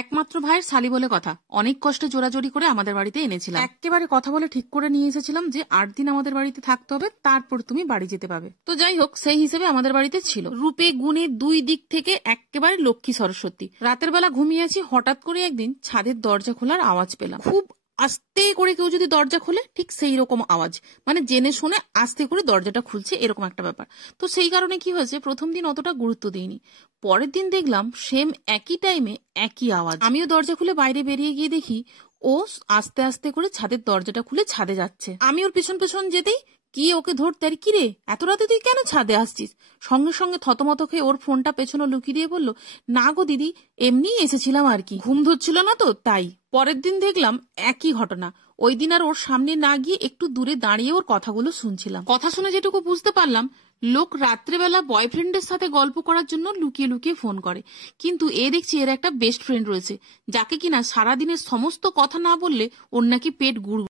একমাত্র ভাইয়ের শালি বলে কথা, অনেক কষ্টে জোরাজোরি করে আমাদের বাড়িতে এনেছিলাম। একেবারে কথা বলে ঠিক করে নিয়ে এসেছিলাম যে 8 দিন আমাদের বাড়িতে থাকতে হবে, তারপর তুমি বাড়ি যেতে পাবে। তো যাই হোক, সেই হিসেবে আমাদের বাড়িতে ছিল। রূপে গুণে 2 দিক থেকে একেবারে লক্ষ্মী সরস্বতী। রাতের বেলা ঘুমিয়ে আছি, হঠাৎ করে একদিন ছাদের দরজা খোলার আওয়াজ পেলাম। খুব আস্তে করে কেউ যদি দরজা খোলে ঠিক সেই রকম আওয়াজ, মানে জেনে শুনে আস্তে করে দরজাটা খুলছে, এরকম একটা ব্যাপার। তো সেই কারণে কি হয়েছে, প্রথম দিন অতটা গুরুত্ব দিইনি। পরের দিন দেখলাম সেম একই টাইমে একই আওয়াজ। আমিও দরজা খুলে বাইরে বেরিয়ে গিয়ে দেখি ও আস্তে আস্তে করে ছাদের দরজাটা খুলে ছাদে যাচ্ছে। আমি ওর পেছন পেছন যেতেই গিয়ে ওকে ধরতে, আর কি রে এত রাতে তুই কেন ছাদে আসছিস? সঙ্গে সঙ্গে থতমত খেয়ে ওর ফোনটা পেছনে লুকিয়ে দিয়ে বললো, না গো দিদি, এমনিই এসেছিলাম আর কি, ঘুম ধরছিল না তো তাই। পরের দিন দেখলাম একই ঘটনা। ওই দিন আর ওর সামনে না গিয়ে একটু দূরে দাঁড়িয়ে ওর কথাগুলো শুনছিলাম। কথা শুনে যেটুকু বুঝতে পারলাম, লোক রাত্রেবেলা বয়ফ্রেন্ডের সাথে গল্প করার জন্য লুকিয়ে লুকিয়ে ফোন করে, কিন্তু এ দেখছি এর একটা বেস্ট ফ্রেন্ড রয়েছে, যাকে কিনা সারাদিনের সমস্ত কথা না বললে ওর নাকি পেট গুড়